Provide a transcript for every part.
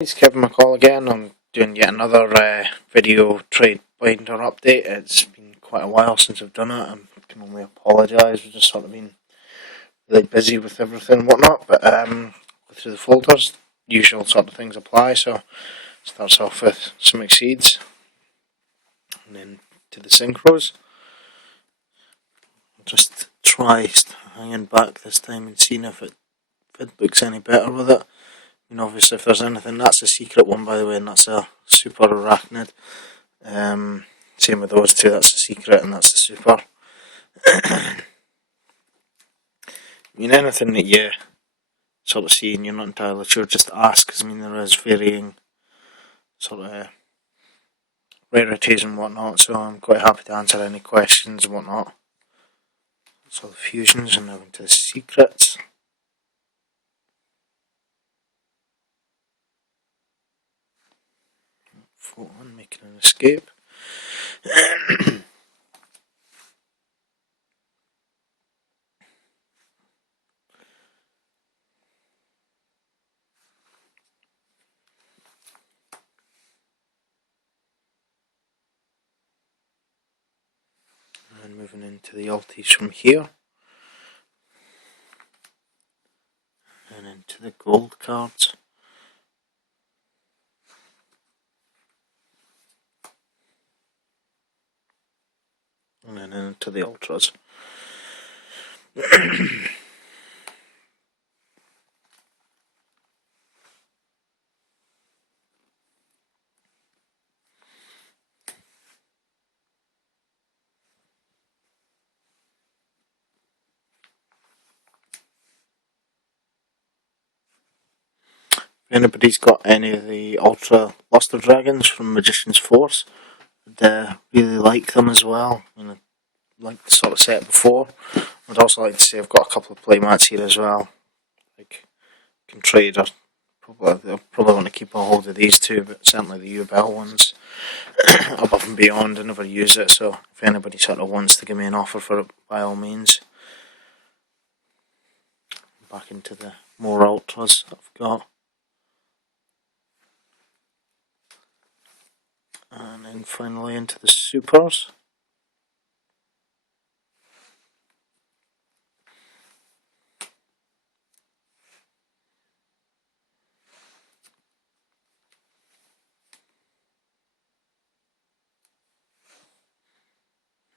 It's Kevin Maccoll again. I'm doing yet another video trade binder update. It's been quite a while since I've done it. I can only apologise. We've just sort of been really busy with everything and whatnot. But through the folders, usual sort of things apply. So starts off with some exceeds, and then to the synchros. I'll just try hanging back this time and seeing if it looks any better with it. Obviously, if there's anything, that's a secret one, by the way, and that's a super arachnid. Same with those two, that's a secret and that's a super. Anything that you sort of see and you're not entirely sure, just ask, because there is varying sort of rarities and whatnot, so I'm quite happy to answer any questions and whatnot. So the fusions, and now into the secrets. Photon making an escape. And moving into the alties from here. And into the gold cards. And then into the ultras. If anybody's got any of the Ultra Luster Dragons from Magician's Force, I'd really like them as well. I like the sort of set before. I'd also like to say I've got a couple of playmats here as well. Like, can trade, or I'll probably want to keep a hold of these two, but certainly the UBL ones above and beyond. I never use it, so if anybody sort of wants to give me an offer for it, by all means. Back into the more ultras that I've got. And then finally into the supers.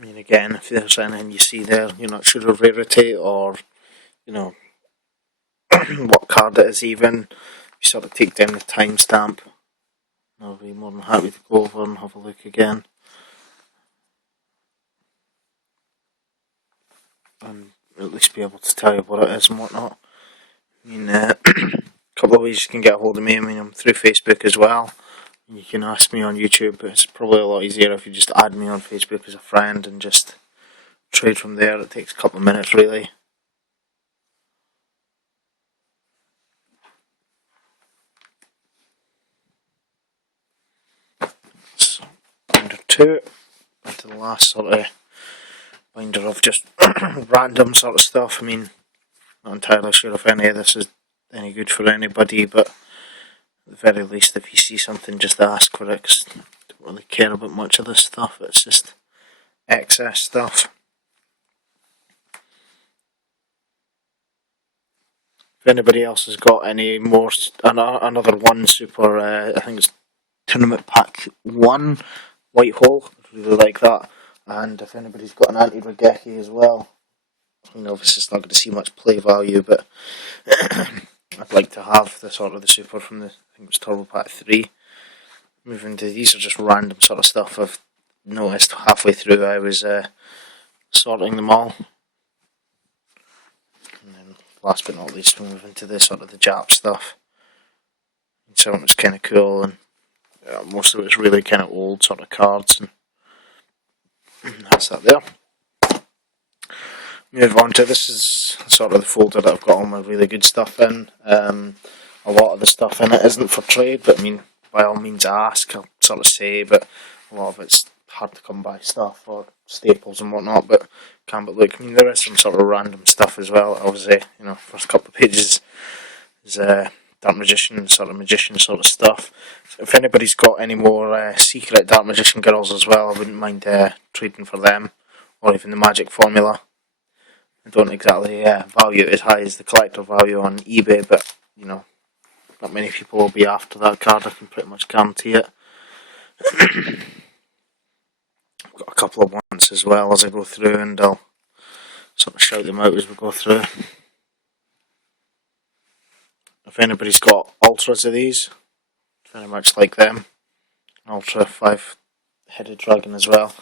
Again, if there's anything you see there, you're not sure of rarity or, what card it is even, you sort of take down the timestamp. I'll be more than happy to go over and have a look again. And at least be able to tell you what it is and whatnot. A couple of ways you can get a hold of me. I'm through Facebook as well. You can ask me on YouTube, but it's probably a lot easier if you just add me on Facebook as a friend and just trade from there. It takes a couple of minutes, really. So, binder 2, into the last sort of binder of just random sort of stuff. Not entirely sure if any of this is any good for anybody, but at the very least, if you see something, just ask for it, because I don't really care about much of this stuff. It's just excess stuff. If anybody else has got any more, another one super, I think it's Tournament Pack 1, White Hole, I really like that. And if anybody's got an anti-Regeki as well, obviously it's not going to see much play value, but I'd like to have the sort of the super from the, I think it was Turbo Pack 3. Moving to, these are just random sort of stuff I've noticed halfway through. I was sorting them all. And then last but not least, we'll move into this sort of the Jap stuff. And some of it's kind of cool, and most of it's really kind of old sort of cards, and that's that there. Move on to, this is sort of the folder that I've got all my really good stuff in. A lot of the stuff in it isn't for trade, but by all means ask, I'll sort of say, but a lot of it's hard to come by stuff or staples and whatnot, but can't but look. There is some sort of random stuff as well. Obviously, first couple of pages is Dark Magician sort of stuff. So if anybody's got any more secret Dark Magician girls as well, I wouldn't mind trading for them, or even the Magic Formula. I don't exactly value it as high as the collector value on eBay, but you know, not many people will be after that card, I can pretty much guarantee it. I've got a couple of ones as well as I go through, and I'll sort of shout them out as we go through. If anybody's got ultras of these, very much like them. Ultra 5-headed dragon as well.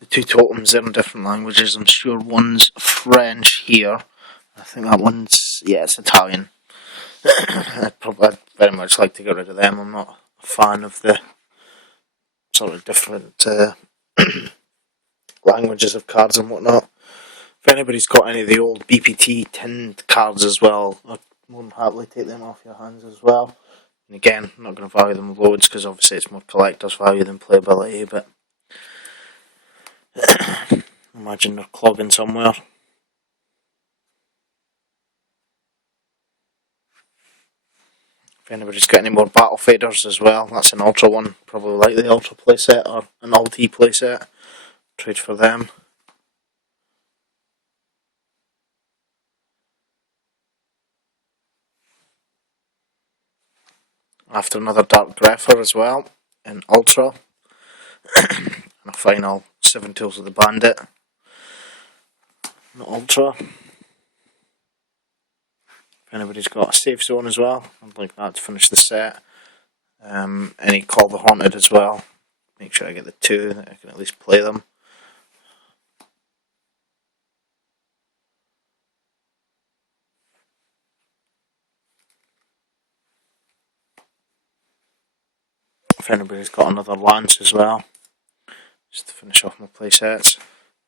The two totems are in different languages. I'm sure one's French here. I think that one's, yeah, it's Italian. I'd very much like to get rid of them. I'm not a fan of the sort of different languages of cards and whatnot. If anybody's got any of the old BPT tinned cards as well, I'd more than happily take them off your hands as well. And again, I'm not going to value them loads because obviously it's more collector's value than playability, but imagine they're clogging somewhere. If anybody's got any more battle faders as well, that's an ultra one, probably like the ultra playset or an alt-E playset. Trade for them. After another Dark Grepher as well, in ultra. And a final 7 Tools of the Bandit. Not ultra. If anybody's got a safe zone as well, I'd like that to finish the set. Any Call the Haunted as well. Make sure I get the 2, that I can at least play them. If anybody's got another Lance as well, just to finish off my playsets.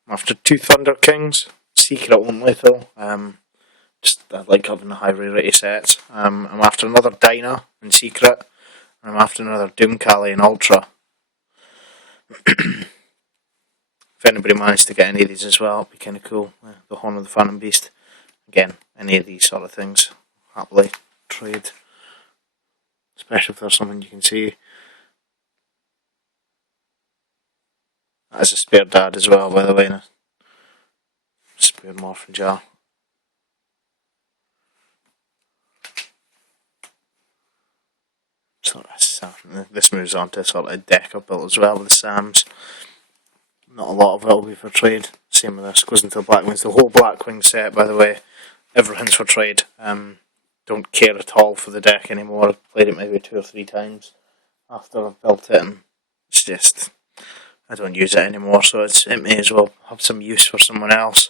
I'm after 2 Thunder Kings, secret only though. I like having the high rarity sets. I'm after another Dinah in secret, and I'm after another Doomcali in ultra. If anybody managed to get any of these as well, it'd be kind of cool. The Horn of the Phantom Beast. Again, any of these sort of things, happily trade. Especially if there's something you can see. That's a spare dad as well, by the way, in a spare morphin jar. This moves on to sort of a deck I've built as well with the Sams. Not a lot of it will be for trade. Same with this, goes into the Blackwings. The whole Blackwing set, by the way, everything's for trade. Don't care at all for the deck anymore. I've played it maybe 2 or 3 times after I've built it, and it's just, I don't use it anymore, so it may as well have some use for someone else.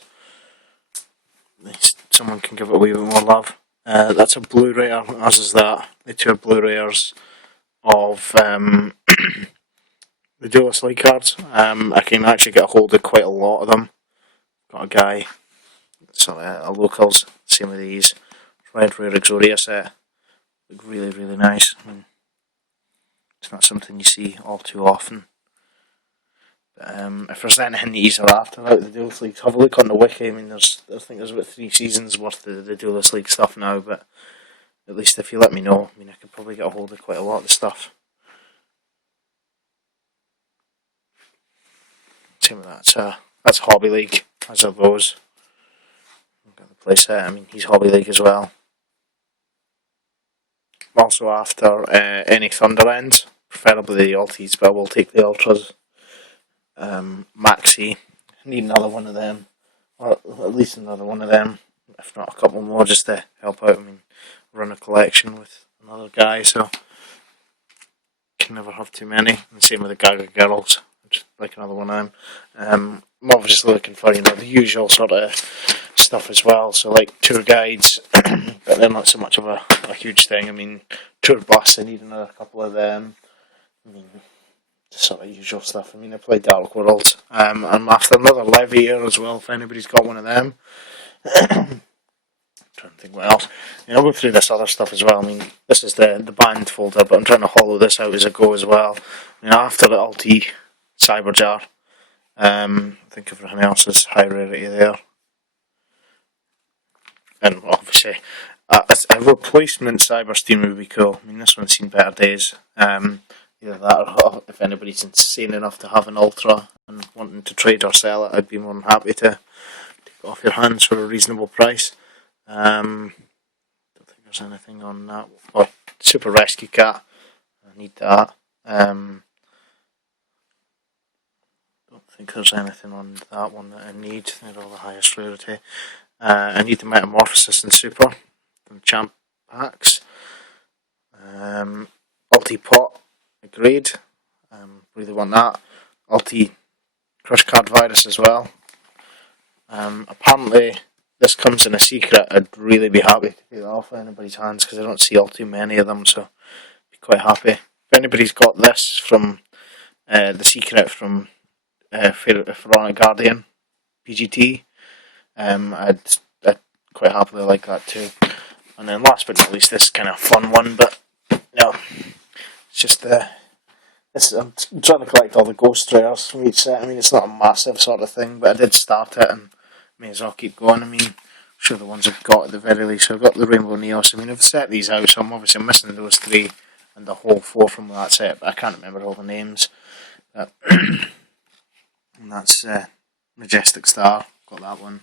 At least someone can give it a wee bit more love. That's a blue rare, as is that. The 2 are blue rares of the Duelist League cards. I can actually get a hold of quite a lot of them. Got a guy, a locals, same with these. Red Rare Exodia set. Look really, really nice. I mean, it's not something you see all too often. If there's anything that you're after about the Duelist League, have a look on the wiki. I mean, I think there's about 3 seasons worth of the Duelist League stuff now, but at least if you let me know, I mean, I could probably get a hold of quite a lot of the stuff. Same with that. That's Hobby League, as are those. I've got the playset. I mean, he's Hobby League as well. I'm also after any Thunder Ends, preferably the Alties, but I will take the Ultras. Maxi, need another one of them, or at least another one of them, if not a couple more, just to help out. I mean, run a collection with another guy, so can never have too many. And same with the Gaga Girls, just like another one of them. I'm obviously looking for, the usual sort of stuff as well, so like tour guides, but they're not so much of a huge thing. I mean, tour bus, I need another couple of them. I mean, just sort of usual stuff. I mean, I play Dark World. I'm after another Leviator as well, if anybody's got one of them. I'm trying to think what else. I'll go through this other stuff as well. I mean, this is the band folder, but I'm trying to hollow this out as I go as well. After the Alt-E Cyberjar, I think everything else is high rarity there. And obviously, A replacement Cybersteam would be cool. I mean, this one's seen better days. Either that, or if anybody's insane enough to have an Ultra and wanting to trade or sell it, I'd be more than happy to take it off your hands for a reasonable price. Don't think there's anything on that. Oh, Super Rescue Cat. I need that. Don't think there's anything on that one that I need. They're all the highest rarity. I need the Metamorphosis and Super from Champ Packs. Ulti Pot, agreed. Really want that. Ulti Crush Card Virus as well. Apparently, this comes in a secret. I'd really be happy to take that off anybody's hands because I don't see all too many of them, so I'd be quite happy. If anybody's got this from the secret from Pharaonic Guardian PGT, I'd quite happily like that too. And then last but not least, this kind of fun one, but no, it's just I'm trying to collect all the ghost rares from each set. I mean, it's not a massive sort of thing, but I did start it and may as well keep going. I mean, I'm sure the ones I've got at the very least. I've got the Rainbow Neos. I mean, I've set these out, so I'm obviously missing those three and the whole four from that set, but I can't remember all the names. And that's Majestic Star. Got that one.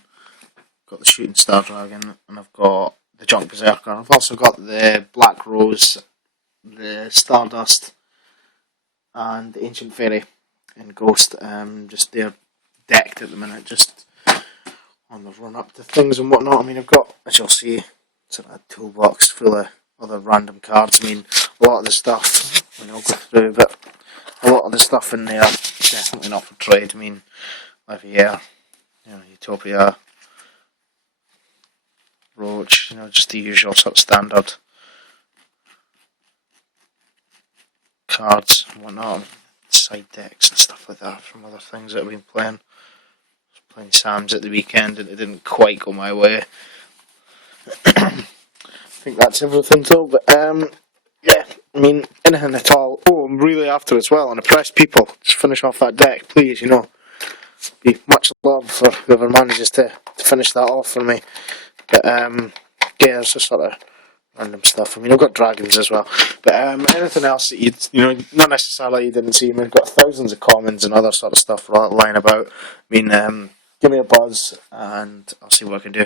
Got the Shooting Star Dragon, and I've got the Junk Berserker. I've also got the Black Rose, the Stardust, and the Ancient Fairy in Ghost. Just they're decked at the minute, just on the run up to things and whatnot. I mean, I've got, as you'll see, sort of a toolbox full of other random cards. I mean, a lot of the stuff, I'll go through, but a lot of the stuff in there definitely not for trade. I mean, Livier, Utopia, Roach, just the usual sort of standard cards and whatnot, side decks and stuff like that from other things that I've been playing. I was playing Sam's at the weekend and it didn't quite go my way. I think that's everything though, but yeah, I mean, anything at all. Oh, I'm really after as well, and oppressed people. Just finish off that deck, please, Be much love for whoever manages to finish that off for me. But yeah, it's just sort of random stuff. I mean, I've got dragons as well. But anything else that not necessarily you didn't see. I mean, I've got thousands of commons and other sort of stuff lying about. I mean, give me a buzz and I'll see what I can do.